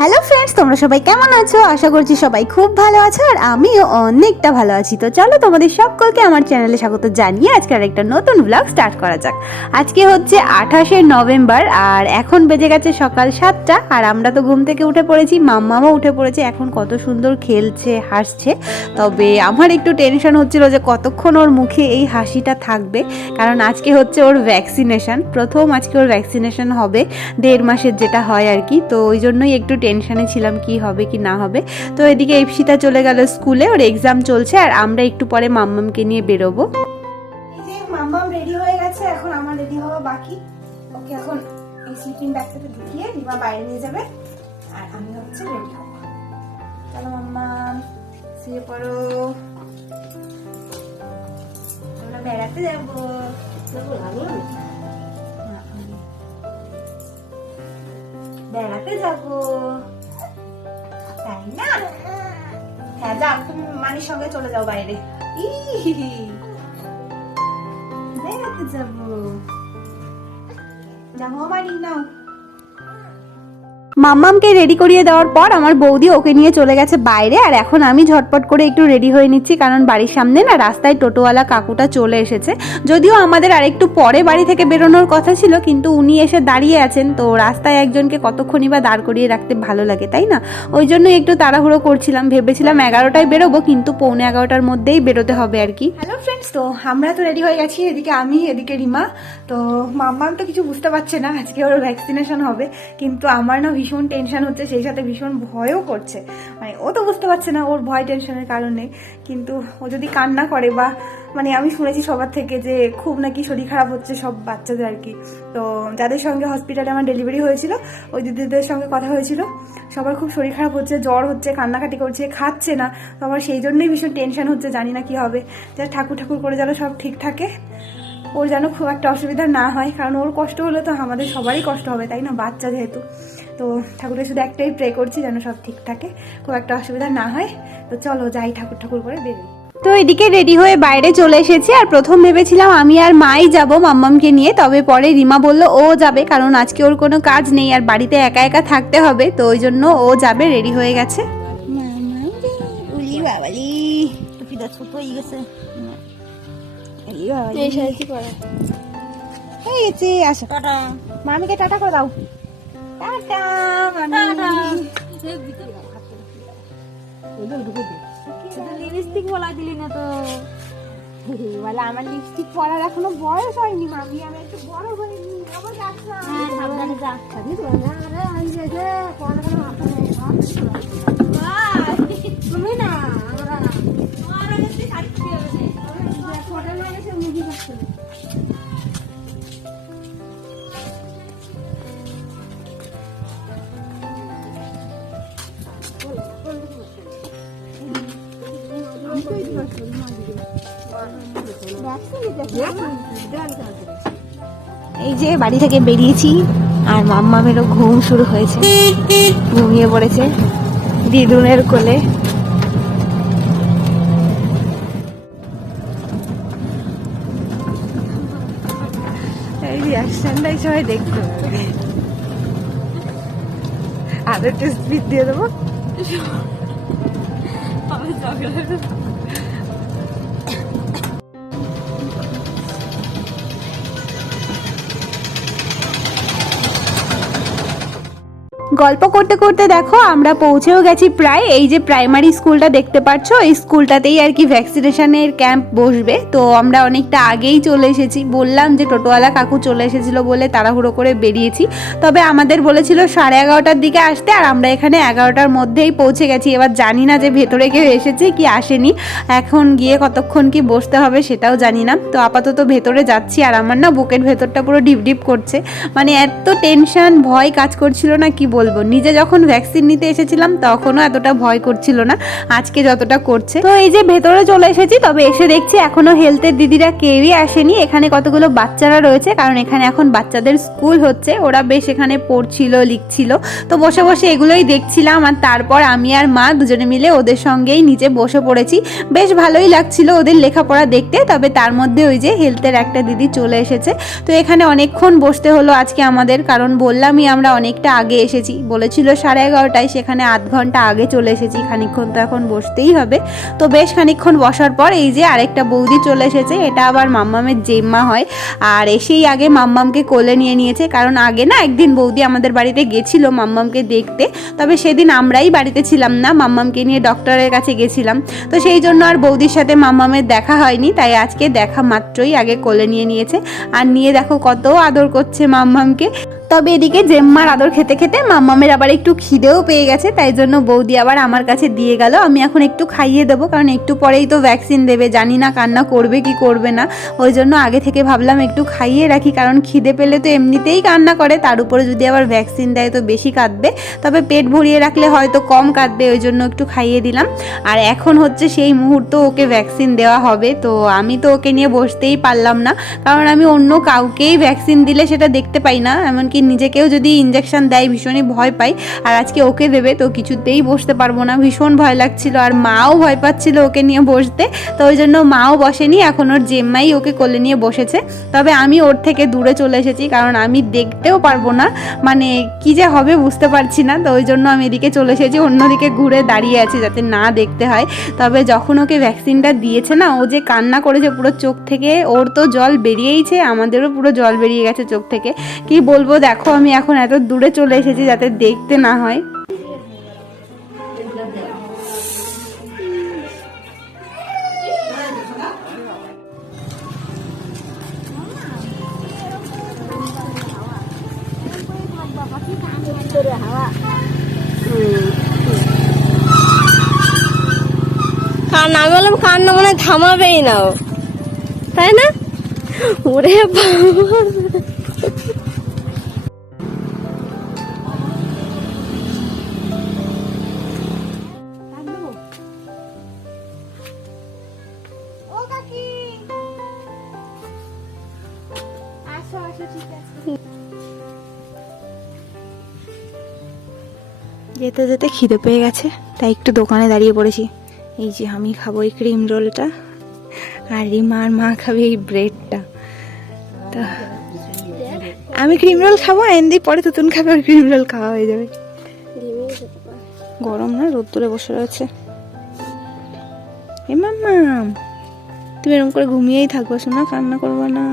Hello friends, তোমরা সবাই কেমন আছো? আশা করছি সবাই খুব ভালো আছো আর আমিও অনেকটা ভালো আছি। তো চলো তোমাদের সকলকে আমার চ্যানেলে স্বাগত জানিয়ে আজকে আরেকটা নতুন ব্লগ স্টার্ট করা যাক। আজকে হচ্ছে 28শে নভেম্বর আর এখন বেজে গেছে সকাল 7টা আর আমরা তো ঘুম থেকে উঠে পড়েছি, মাম্মামও উঠে পড়েছে। এখন কত সুন্দর খেলছে, হাসছে। তবে আমার একটু টেনশন হচ্ছিল যে কতক্ষণ ওর মুখে এই হাসিটা থাকবে, কারণ আজকে হচ্ছে ওর ভ্যাকসিনেশন, প্রথম আজকে ওর ভ্যাকসিনেশন হবে 1.5 মাসের যেটা হয় আর কি। তো ওই জন্যই একটু টেনশনে ছিলাম কি হবে কি না হবে। তো এদিকে ইপসিতা চলে গেল স্কুলে, ওর এক্সাম চলছে আর আমরা একটু পরে মাম্মামকে নিয়ে বেরোবো। এই যে মাম্মাম রেডি হয়ে গেছে, এখন আমার রেডি হওয়া বাকি। ওকে এখন এই স্লিপিং ব্যাগটাতে ঢুকিয়ে রিমা বাইরে নিয়ে যাবে আর আমি হচ্ছে রেডি হব। চলো মাম্মাম, শুয়ে পড়ো, আমরা বেড়াতে যাবো। বেড়াতে যাবো, তাই না? হ্যাঁ যাও, তুমি মানির সঙ্গে চলে যাও বাইরে। বেড়াতে যাবো, যাবো মানি, নাও। মাম্মামকে রেডি করিয়ে দেওয়ার পর আমার বৌদি ওকে নিয়ে চলে গেছে বাইরে আর এখন আমি ঝটপট করে একটু রেডি হয়ে নিচ্ছি, কারণ বাড়ির সামনে না রাস্তায় টোটোওয়ালা কাকুটা চলে এসেছে। যদিও আমাদের আরেকটু পরে বাড়ি থেকে বেরোনোর কথা ছিল, কিন্তু উনি এসে দাঁড়িয়ে আছেন। তো রাস্তায় একজনকে কতক্ষণই বা দাঁড় করিয়ে রাখতে ভালো লাগে, তাই না? ওই জন্যই একটু তাড়াহুড়ো করছিলাম। ভেবেছিলাম 11টায় বেরোবো, কিন্তু 11:45-র মধ্যেই বেরোতে হবে আর কি। হ্যালো ফ্রেন্ডস, তো আমরা তো রেডি হয়ে গেছি। এদিকে আমি, এদিকে রিমা। তো মাম্মাম তো কিছু বুঝতে পারছে না, আজকে ওর ভ্যাকসিনেশন হবে, কিন্তু আমার না ভীষণ টেনশন হচ্ছে, সেই সাথে ভীষণ ভয়ও করছে। মানে ও তো বুঝতে পারছে না ওর ভয় টেনশনের কারণে, কিন্তু ও যদি কান্না করে বা মানে আমি শুনেছি সবার থেকে যে খুব নাকি শরীর খারাপ হচ্ছে সব বাচ্চাদের আর কি। তো যাদের সঙ্গে হসপিটালে আমার ডেলিভারি হয়েছিল ওই দিদিদের সঙ্গে কথা হয়েছিল, সবার খুব শরীর খারাপ হচ্ছে, জ্বর হচ্ছে, কান্নাকাটি করছে, খাচ্ছে না। তো আমার সেই জন্যই ভীষণ টেনশন হচ্ছে, জানি না কি হবে। যা ঠাকুর ঠাকুর করে যেন সব ঠিক থাকে, ওর যেন খুব একটা অসুবিধা না হয়, কারণ ওর কষ্ট হলে তো আমাদের সবারই কষ্ট হবে, তাই না? বাচ্চা যেহেতু। তো ঠাকুরের শুধু একটাই প্রে করছি যেন সব ঠিক থাকে, খুব একটা অসুবিধা না হয়। তো চলো যাই, ঠাকুর ঠাকুর করে বেরোই। তো এদিকে রেডি হয়ে বাইরে চলে এসেছি আর প্রথম ভেবেছিলাম আমি আর মাই যাব মাম্মামকে নিয়ে, তবে পরে রিমা বলল ও যাবে, কারণ আজকে ওর কোনো কাজ নেই আর বাড়িতে একা একা থাকতে হবে। তো ওই জন্য ও যাবে, রেডি হয়ে গেছে। মামিকে টাটা করে দাও। টাটা লিপস্টিক বলা দিলি না তো? বলে আমার লিপস্টিক পরার এখনো বয়স হয়নি মামি, আমি একটু বড় হয়নি। তুমি না এই যে বাড়ি থেকে বেরিয়েছি আর মাম্মামেরও ঘুম শুরু হয়েছে, ঘুমিয়ে পড়েছে দিদুনের কোলে। এই রিয়াকশনটাই সবাই দেখতে পাবে। আরো একটু স্পিড দিয়ে দেবো। গল্প করতে করতে দেখো আমরা পৌঁছেও গেছি প্রায়। এই যে প্রাইমারি স্কুলটা দেখতে পাচ্ছ, এই স্কুলটাতেই আর কি ভ্যাকসিনেশনের ক্যাম্প বসবে। তো আমরা অনেকটা আগেই চলে এসেছি, বললাম যে টোটোওয়ালা কাকু চলে এসেছিল বলে তাড়াহুড়ো করে বেরিয়েছি। তবে আমাদের বলেছিল 11:30-টার দিকে আসতে আর আমরা এখানে 11টার মধ্যেই পৌঁছে গেছি। এবার জানি না যে ভেতরে কেউ এসেছে কি আসেনি, এখন গিয়ে কতক্ষণ কি বসতে হবে সেটাও জানি না। তো আপাতত ভেতরে যাচ্ছি আর আমার না বুকের ভেতরটা পুরো ডিপ ডিপ করছে, মানে এত টেনশন ভয় কাজ করছিল না কি বলবো। নিজে যখন ভ্যাকসিন নিতে এসেছিলাম তখনও এতটা ভয় করছিল না, আজকে যতটা করছে। তো এই যে ভেতরে চলে এসেছি, তবে এসে দেখছি এখনো হেলথের দিদিরা কেউই আসেনি। এখানে কতগুলো বাচ্চারা রয়েছে, কারণ এখানে এখন বাচ্চাদের স্কুল হচ্ছে, ওরা বেশ এখানে পড়ছিল, লিখছিল। তো বসে বসে এগুলোই দেখছিলাম আর তারপর আমি আর মা দুজনে মিলে ওদের সঙ্গেই নিচে বসে পড়েছি। বেশ ভালোই লাগছিল ওদের লেখাপড়া দেখতে। তবে তার মধ্যে ওই যে হেলথের একটা দিদি চলে এসেছে। তো এখানে অনেকক্ষণ বসতে হলো আজকে আমাদের, কারণ বললামই আমরা অনেকটা আগে এসেছি। বলেছিল 11:30, সেখানে আধ ঘন্টা আগে চলে এসেছি। খানিকক্ষণ তো এখন বসতেই হবে। তো বেশ খানিকক্ষণ বসার পর এই যে আরেকটা বৌদি চলে এসেছে, এটা আবার মাম্মামের জেম্মা হয়। আর এসেই আগে মাম্মামকে কোলে নিয়ে নিয়েছে, কারণ আগে না একদিন বৌদি আমাদের বাড়িতে গেছিল মাম্মামকে দেখতে, তবে সেদিন আমরাই বাড়িতে ছিলাম না, মাম্মামকে নিয়ে ডক্টরের কাছে গেছিলাম। তো সেই জন্য আর বৌদির সাথে মাম্মামের দেখা হয়নি, তাই আজকে দেখা মাত্রই আগে কোলে নিয়ে নিয়েছে। আর নিয়ে দেখো কত আদর করছে মাম্মামকে। তবে এদিকে জেম্মার আদর খেতে খেতে মাম্মামের আবার একটু খিদেও পেয়ে গেছে, তাই জন্য বৌদি আবার আমার কাছে দিয়ে গেল। আমি এখন একটু খাইয়ে দেবো, কারণ একটু পরেই তো ভ্যাকসিন দেবে, জানি না কান্না করবে কি করবে না। ওই জন্য আগে থেকে ভাবলাম একটু খাইয়ে রাখি, কারণ খিদে পেলে তো এমনিতেই কান্না করে, তার উপরে যদি আবার ভ্যাকসিন দেয় তো বেশি কাঁদবে। তবে পেট ভরিয়ে রাখলে হয়তো কম কাঁদবে, ওই জন্য একটু খাইয়ে দিলাম। আর এখন হচ্ছে সেই মুহূর্ত, ওকে ভ্যাকসিন দেওয়া হবে। তো আমি তো ওকে নিয়ে বসতেই পারলাম না, কারণ আমি অন্য কাউকেই ভ্যাকসিন দিলে সেটা দেখতে পাই না, এমনকি নিজেকেও যদি ইঞ্জেকশন দেয় ভীষণই ভয় পাই। আর আজকে ওকে দেবে, তো কিছুতেই বসতে পারবো না, ভীষণ ভয় লাগছিল। আর মাও ভয় পাচ্ছিল ওকে নিয়ে বসতে, তো ওই জন্য মাও বসেনি, এখন ওর জেম্মাই ওকে কোলে নিয়ে বসেছে। তবে আমি ওর থেকে দূরে চলে এসেছি, কারণ আমি দেখতেও পারবো না, মানে কি যে হবে বুঝতে পারছি না। তো ওই জন্য আমি এদিকে চলে এসেছি, অন্যদিকে ঘুরে দাঁড়িয়ে আছি যাতে না দেখতে হয়। তবে যখন ওকে ভ্যাকসিনটা দিয়েছে না, ও যে কান্না করেছে পুরো চোখ থেকে, ওর তো জল বেরিয়েইছে, আমাদেরও পুরো জল বেরিয়ে গেছে চোখ থেকে। কি বলবো, দেখো আমি এখন এত দূরে চলে এসেছি যাতে দেখতে না হয়। কান্না, আমি বললাম কান্না মনে হয় থামাবেই না ও, তাই না? ওরে বাবা, যেতে যেতে খিদে পেয়ে গেছে, তাই একটু দোকানে দাঁড়িয়ে পড়েছি। এই যে আমি খাবো এই ক্রিম রোলটা, আর রিমা আর মা খাবে এই ব্রেডটা। তো আমি ক্রিম রোল খাবো, এনদি পরে তুতুন খাবে, আর ক্রিম রোল খাওয়া হয়ে যাবে। গরম না, রোদ্দুরে বসে রয়েছে। এ মাম্মা, তুমি এরকম করে ঘুমিয়েই থাকবো, শোনা, কান্না করবো না।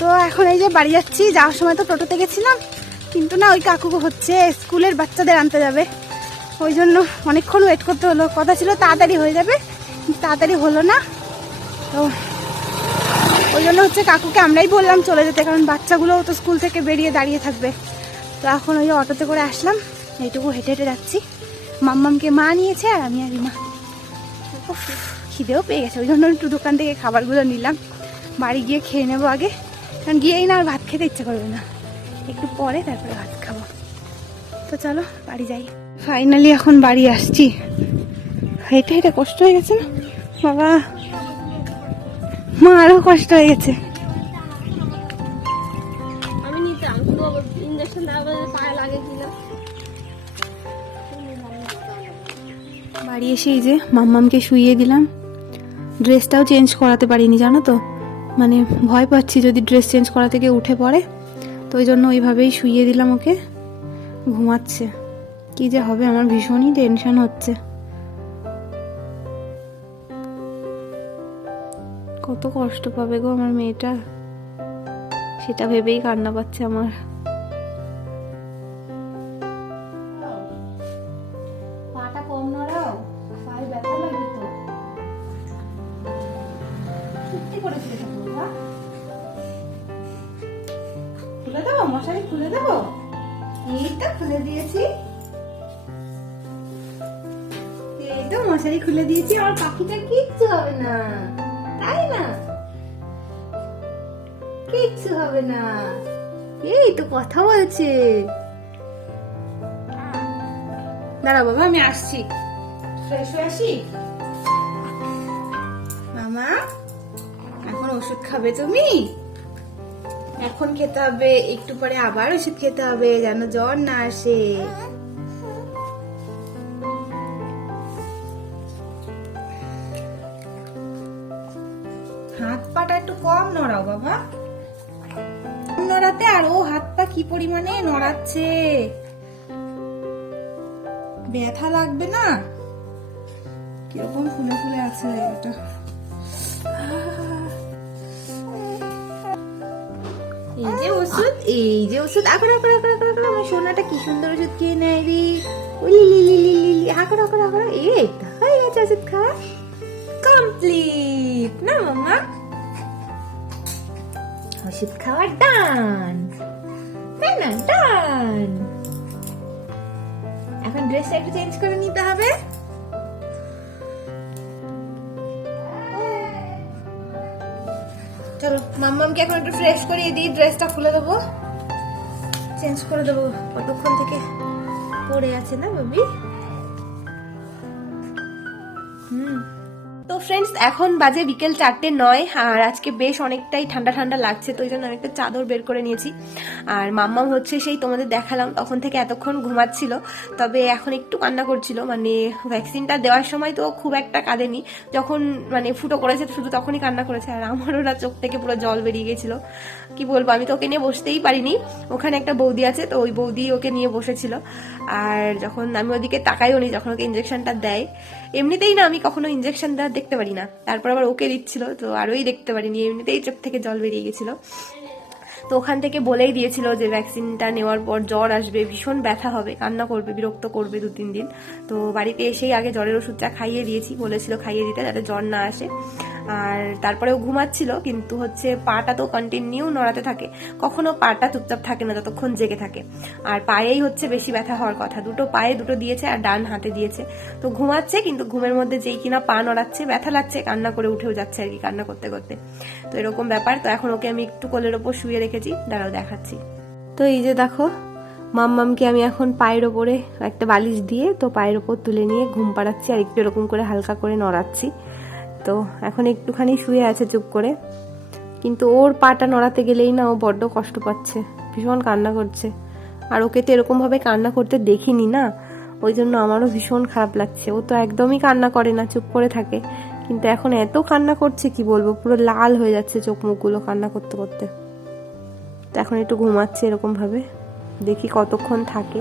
তো এখন এই যে বাড়ি যাচ্ছি, যাওয়ার সময় তো টোটোতে গেছিলাম, কিন্তু না ওই কাকু হচ্ছে স্কুলের বাচ্চাদের আনতে যাবে, ওই জন্য অনেকক্ষণ ওয়েট করতে হলো। কথা ছিল তাড়াতাড়ি হয়ে যাবে, তাড়াতাড়ি হলো না। তো ওই জন্য হচ্ছে কাকুকে আমরাই বললাম চলে যেতে, কারণ বাচ্চাগুলোও তো স্কুল থেকে বেরিয়ে দাঁড়িয়ে থাকবে। তো এখন ওই অটোতে করে আসলাম, এইটুকু হেঁটে হেঁটে যাচ্ছি। মাম্মামকে মা নিয়েছে, আর আমি আর রিমা। খিদেও পেয়ে গেছে, ওই জন্য একটু দোকান থেকে খাবারগুলো নিলাম, বাড়ি গিয়ে খেয়ে নেবো আগে, কারণ গিয়েই না আর ভাত খেতে ইচ্ছে করবে না, একটু পরে তারপরে ভাত খাবো। তো চলো বাড়ি যাই। ফাইনালি এখন বাড়ি আসছি। হেঁটে হেঁটে কষ্ট হয়ে গেছে না বাবা, মা আরো কষ্ট হয়ে গেছে। আমি নিতাম, ইঞ্জেকশন দেওয়া পায়ে লাগে কিনা। বাড়ি এসে এই যে মাম্মামকে শুইয়ে দিলাম, ড্রেসটাও চেঞ্জ করাতে পারিনি জানো তো, মানে ভয় পাচ্ছি যদি ড্রেস চেঞ্জ করা থেকে উঠে পড়ে, তো ওই জন্য ওইভাবেই শুইয়ে দিলাম ওকে, ঘুমাচ্ছে। কি যে হবে আমার ভীষণই টেনশন হচ্ছে, কত কষ্ট পাবে গো আমার মেয়েটা, সেটা ভেবেই কান্না পাচ্ছে আমার। পাটা কম নড়াও, পায়ে ব্যথা লাগবে তো। সত্যি করেছে এটা বলবা? খুলে দেবো, মশারি খুলে দেবো? এইটা খুলে দিয়েছি, এই তো মশারি খুলে দিয়েছি, আর পাখিটা কিচ্ছু হবে না, তাই না? কিচ্ছু হবে না, এই তো কথা বলছে। দাঁড়া বাবা, আমি আসছি, ফ্রেশ হয়ে আসি। মামা এখন ওষুধ খাবে তুমি? এখন খেতে হবে, একটু পরে আবার ওষুধ খেতে হবে যেন জ্বর না আসে। হাত পাটা একটু কম নড়াও বাবা, নড়াতে। আর ও হাত পা কি পরিমাণে নড়াচ্ছে, ব্যথা লাগবে না? কিরকম ফুলে ফুলে আছে এটা। এই যে ওষুধ, এই যে ওষুধ। আকড় আকড় আকড় আকড় আকড়, আমার সোনাটা কি সুন্দর ওষুধ খেয়ে নেয় রে। উলি লি লি লি লি লি, আকড় আকড় আকড়। এই তো হয়ে গেছে ওষুধ খাওয়া কমপ্লিট না মাম্মা? ওষুধ খাওয়া ডান, তাই না? ডান। এখন ড্রেসটা একটু চেঞ্জ করে নিতে হবে। চলো মাম্মামকে এখন একটু ফ্রেশ করিয়ে দিই, ড্রেসটা খুলে দেবো, চেঞ্জ করে দেবো। কতক্ষণ থেকে পড়ে আছে না বেবি? তো ফ্রেন্ডস, এখন বাজে বিকেল 4:09, আর আজকে বেশ অনেকটাই ঠান্ডা ঠান্ডা লাগছে, তো ওই জন্য অনেকটা চাদর বের করে নিয়েছি। আর মাম্মাম হচ্ছে সেই তোমাদের দেখালাম তখন থেকে এতক্ষণ ঘুমাচ্ছিল, তবে এখন একটু কান্না করছিল। মানে ভ্যাকসিনটা দেওয়ার সময় তো খুব একটা কাঁদেনি, যখন মানে ফুটো করেছে শুধু তখনই কান্না করেছে। আর আমারও না চোখ থেকে পুরো জল বেরিয়ে গেছিল, কি বলবো। আমি তো ওকে নিয়ে বসতেই পারিনি, ওখানে একটা বৌদি আছে, তো ওই বৌদি ওকে নিয়ে বসেছিল। আর যখন আমি ওদিকে তাকাইও নি যখন ওকে ইঞ্জেকশনটা দেয়, এমনিতেই না আমি কখনো ইঞ্জেকশন দেওয়া দেখতে পারি না, তারপর আবার ওকে দিচ্ছিল তো আরোই দেখতে পারিনি, এমনিতেই চোখ থেকে জল বেরিয়ে গেছিল। তো ওখান থেকে বলেই দিয়েছিল যে ভ্যাকসিনটা নেওয়ার পর জ্বর আসবে, ভীষণ ব্যথা হবে, কান্না করবে, বিরক্ত করবে 2-3 দিন। তো বাড়িতে এসেই আগে জ্বরের ওষুধটা খাইয়ে দিয়েছি, বলেছিল খাইয়ে দিতে যাতে জ্বর না আসে। আর তারপরেও ঘুমাচ্ছিল, কিন্তু হচ্ছে পাটা তো কন্টিনিউ নড়াতে থাকে, কখনো পাটা চুপচাপ থাকে না যতক্ষণ জেগে থাকে। আর পায়েই হচ্ছে বেশি ব্যথা হওয়ার কথা, দুটো পায়ে দুটো দিয়েছে আর ডান হাতে দিয়েছে। তো ঘুমাচ্ছে, কিন্তু ঘুমের মধ্যে যেই কিনা পা নড়াচ্ছে ব্যথা লাগছে, কান্না করে উঠেও যাচ্ছে আর কি, কান্না করতে করতে। তো এরকম ব্যাপার। তো এখন ওকে আমি একটু কোলের ওপর শুয়ে রেখেছি, দাঁড়াও দেখাচ্ছি। তো এই যে দেখো, মাম্মামকে আমি এখন পায়ের ওপরে একটা বালিশ দিয়ে তো পায়ের ওপর তুলে নিয়ে ঘুম পাড়াচ্ছি, আর একটু এরকম করে হালকা করে নড়াচ্ছি। তো এখন একটুখানি শুয়ে আছে চুপ করে, কিন্তু ওর পাটা নড়াতে গেলেই না ও বড্ড কষ্ট পাচ্ছে, ভীষণ কান্না করছে। আর ওকে তো এরকম ভাবে কান্না করতে দেখিনি না, ওই জন্য আমারও ভীষণ খারাপ লাগছে। ও তো একদমই কান্না করে না, চুপ করে থাকে, কিন্তু এখন এত কান্না করছে কি বলবো, পুরো লাল হয়ে যাচ্ছে চোখ মুখগুলো কান্না করতে করতে। তো এখন একটু ঘুমাচ্ছে এরকম ভাবে, দেখি কতক্ষণ থাকে।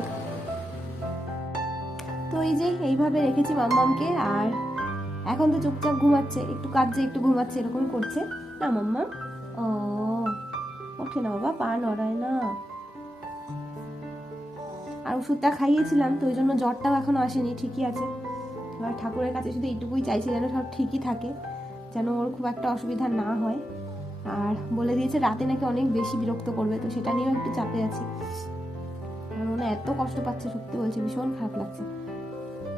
তো এই যে এইভাবে রেখেছি মাম্মামকে, আর এখন তো চুপচাপ ঘুমাচ্ছে, একটু কাঁদছে একটু ঘুমাচ্ছে, এরকম করছে না মাম্মা? ও ওঠে না বাবা, পা নড়ায় না। আর ওষুধটা খাইয়েছিলাম তো ওই জন্য জ্বরটাও এখনো আসেনি, ঠিকই আছে। এবার ঠাকুরের কাছে শুধু এইটুকুই চাইছি যেন সব ঠিকই থাকে, যেন ওর খুব একটা অসুবিধা না হয়। আর বলে দিয়েছে রাতে নাকি অনেক বেশি বিরক্ত করবে, তো সেটা নিয়েও একটু চাপে আছি। আর মনে এত কষ্ট পাচ্ছে, সত্যি বলছি ভীষণ খারাপ লাগছে।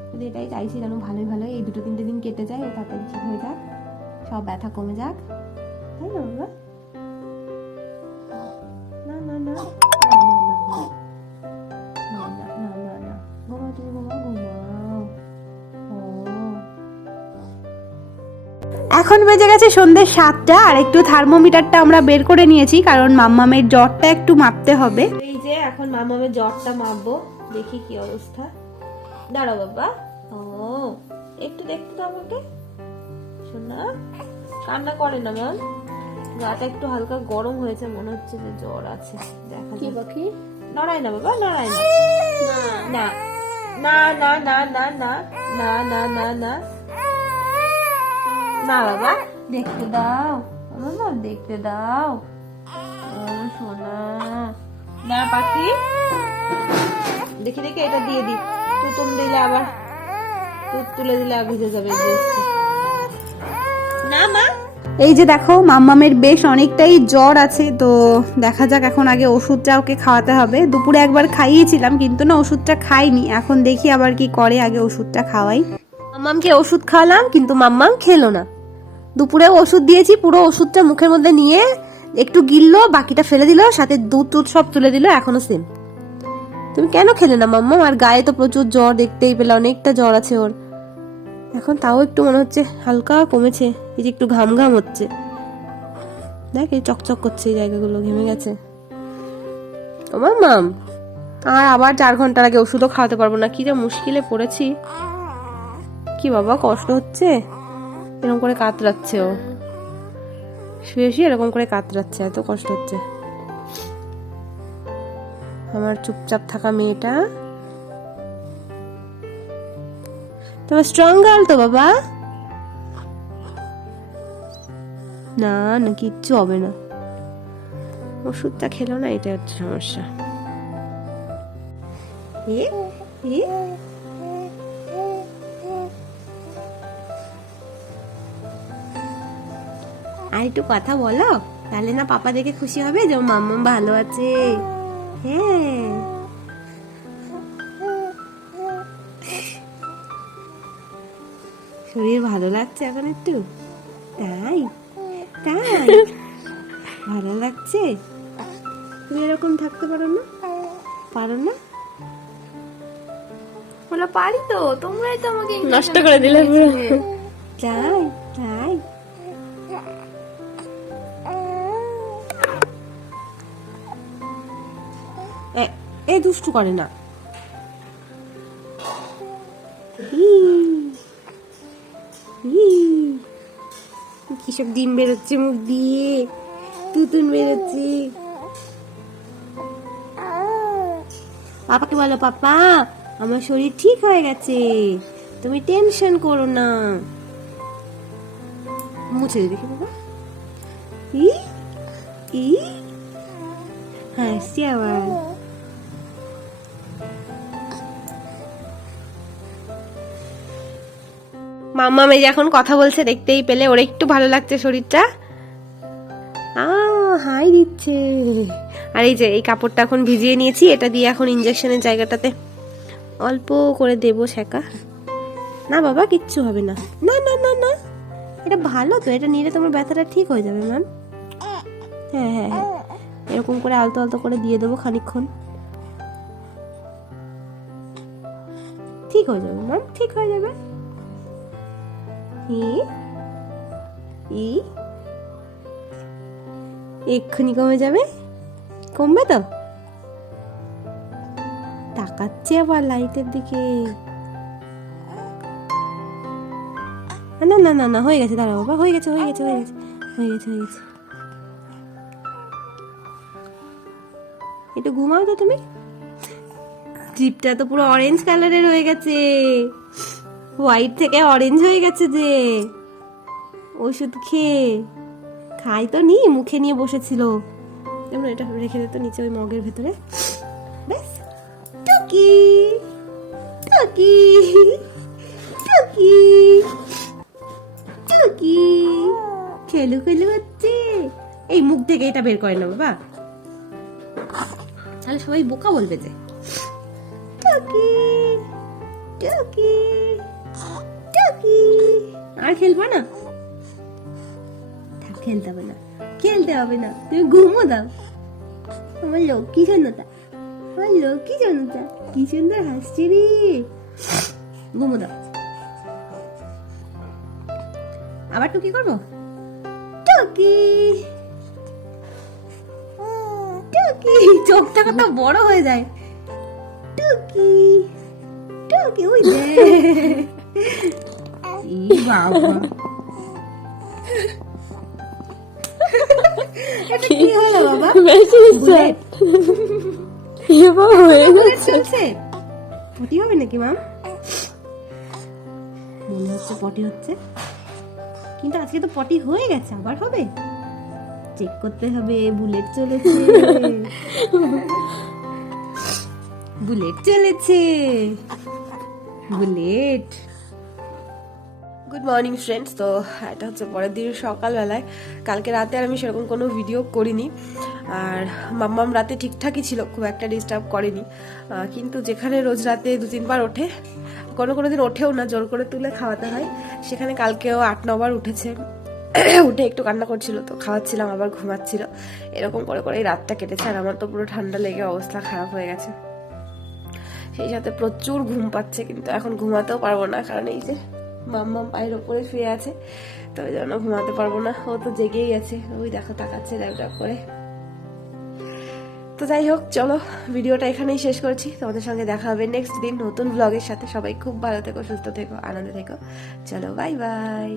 কিন্তু এটাই চাইছি যেন ভালোই ভালোই এই 2-3 দিন কেটে যায়, ও তাড়াতাড়ি ঠিক হয়ে যাক, সব ব্যথা কমে যাক, তাই না বাবা? না না না ঘুমাও, তুমি ঘুমাও, ঘুমাও। এখন বেজে গেছে সন্ধ্যে 7টা, আর একটু থার্মোমিটারটা আমরা বের করে নিয়েছি, কারণ মাম্মামের জ্বরটা একটু মাপতে হবে। এই যে এখন মাম্মামের জ্বরটা মাপবো, দেখি কি অবস্থা। দাঁড়াও বাবা, ও একটু দেখতে দাও আমাকে, শোনা কান্না করে না ম্যাম, গাটা একটু হালকা গরম হয়েছে, মনে হচ্ছে যে জ্বর আছে। দেখা কি বাকি, নড়াই না বাবা, নড়াই না, না না না না না না না না না না না বাবা, দেখতে দাও বাবা, দেখতে দাও সোনা। না পাখি, দেখি দেখি এটা দিয়ে দি, তুতুম দিলে আবার দুধ তুলে দিলে আর ভিজে যাবে না মা। এই যে দেখো মাম্মামের বেশ অনেকটাই জ্বর আছে, তো দেখা যাক। এখন আগে ওষুধটা ওকে খাওয়াতে হবে, দুপুরে একবার খাইয়েছিলাম কিন্তু না ওষুধটা খাইনি, এখন দেখি আবার কি করে, আগে ওষুধটা খাওয়াই। মাম্মামকে ওষুধ খাওয়ালাম কিন্তু মাম্মাম খেলো না, দুপুরে ওষুধ দিয়েছি, পুরো ওষুধটা মুখের মধ্যে নিয়ে একটু গিললো, বাকিটা ফেলে দিল, সাথে দুধ টুধ সব তুলে দিল, এখনো সেম। তুমি কেন খেলে না মাম্মাম? আর গায়ে তো প্রচুর জ্বর, দেখতেই পেলে অনেকটা জ্বর আছে ওর, এখন তাও একটু মনে হচ্ছে হালকা কমেছে, এই যে একটু ঘাম ঘাম হচ্ছে। দেখ এই চকচক করছে এই জায়গাগুলো, ঘেমে গেছে। ও মাম, আর আবার 4 ঘন্টার আগে ওষুধও খাওয়াতে পারবো না, কি যে মুশকিলে পড়েছি। কি বাবা কষ্ট হচ্ছে? এরকম করে কাতরাচ্ছে ও, শুয়ে শুয়ে এরকম করে কাতরাচ্ছে, এত কষ্ট হচ্ছে। আমার চুপচাপ থাকা মেয়েটা তোমার স্ট্রং গার্ল তো বাবা। না না কিচ্ছু হবে না, ওষুধটা খেলো না, এটা হচ্ছে সমস্যা। আর একটু কথা বলো, তাহলে না পাপা দেখে খুশি হবে যে মাম্মা ভালো আছে। হ্যাঁ শরীর ভালো লাগছে এখন একটু? তাই তাই ভালো লাগছে? তুমি এরকম থাকতে পারো না? পারো না? বলো পারি তো, তোমরাই তো আমাকে নষ্ট করে দিলে পুরো। তাই তাই এই দুষ্টু করে না। কিসব ডিম বেরোচ্ছে মুখ দিয়ে, তুতুন বেরোচ্ছে। পাপাকে বলো পাপা আমার শরীর ঠিক হয়ে গেছে, তুমি টেনশন করো না। মুছে দে দেখি বাবা। ই ই হাসি আবার। মাম্মা মেয়ে এখন কথা বলছে, দেখতেই পেলে, ওর একটু ভালো লাগছে শরীরটা, হাই দিচ্ছে। আর এই যে এই কাপড়টা এখন ভিজিয়ে নিয়েছি, এটা দিয়ে এখন ইনজেকশনের জায়গাটাতে অল্প করে দেবো সেকা। না বাবা কিচ্ছু হবে না, না না না না, এটা ভালো তো, এটা নিলে তোমার ব্যথাটা ঠিক হয়ে যাবে ম্যাম। হ্যাঁ হ্যাঁ হ্যাঁ, এরকম করে আলতো আলতো করে দিয়ে দেবো খানিকক্ষণ, ঠিক হয়ে যাবে ম্যাম, ঠিক হয়ে যাবে। এক্ষুনি কমে যাবে, কমবে তো। তাকাচ্ছে আবার লাইটের দিকে। না না না না হয়ে গেছে, দাঁড়াও বাবা, হয়ে গেছে হয়ে গেছে হয়ে গেছে হয়ে গেছে হয়ে গেছে। একটু ঘুমাও তো তুমি। জিপটা তো পুরো অরেঞ্জ কালারের হয়ে গেছে, হোয়াইট থেকে অরেঞ্জ হয়ে গেছে যে ওষুধ খেয়ে। খাই তো নি, মুখে নিয়ে বসেছিল। যেমন এটা রেখে দিত নিচে ওই মগের ভেতরে। ব্যাস টুকি টুকি টুকি টুকি খেলু খেলু হচ্ছে। এই মুখ থেকে এটা বের করে না বাবা, তাহলে সবাই বোকা বলবে যে। টুকি টুকি টুকি আর খেলবা না? খেলতে হবে না, খেলতে হবে না, তুমি ঘুমো দাও। আমার লক্ষ্মী জনতা, আমার লক্ষ্মী জনতা, কি সুন্দর হাসছে রে। ঘুমো দাও। আবার টুকি করবো? টুকি টুকি, চোখটা কত বড় হয়ে যায়। টুকি টুকি, ওই দে। বাবা এটা কি হলো বাবা? বুলেট চলছে, পটি হবে নাকি মাম? মনে হচ্ছে পটি হচ্ছে, কিন্তু আজকে তো পটি হয়ে গেছে, আবার হবে, চেক করতে হবে। বুলেট চলেছে, বুলেট চলেছে, বুলেট। Good morning friends. তো এটা হচ্ছে পরের দিন সকালবেলায়। কালকে রাতে আর আমি সেরকম কোনো ভিডিও করিনি, আর মাম্মাম রাতে ঠিকঠাকই ছিল, খুব একটা ডিস্টার্ব করেনি। কিন্তু যেখানে রোজ রাতে 2-3 বার ওঠে, কোনো দিন ওঠেও না, জোর করে তুলে খাওয়াতে হয়, সেখানে কালকেও 8-9 বার উঠেছে। উঠে একটু কান্না করছিল, তো খাওয়াচ্ছিলাম, আবার ঘুমাচ্ছিল, এরকম করে করে এই রাতটা কেটেছে। আর আমার তো পুরো ঠান্ডা লেগে অবস্থা খারাপ হয়ে গেছে, সেই সাথে প্রচুর ঘুম পাচ্ছে। কিন্তু এখন ঘুমাতেও পারবো না, কারণ এই যে মাম্মাম পায়ের ওপরে শুয়ে আছে, তো ওই জন্য ঘুমাতে পারবো না, ও তো জেগেই আছে, ওই দেখো তাকাচ্ছে ল্যাপটপ করে। তো যাই হোক, চলো ভিডিওটা এখানেই শেষ করছি, তোমাদের সঙ্গে দেখা হবে নেক্সট দিন নতুন ব্লগের সাথে। সবাই খুব ভালো থেকো, সুস্থ থেকো, আনন্দে থেকো। চলো বাই বাই।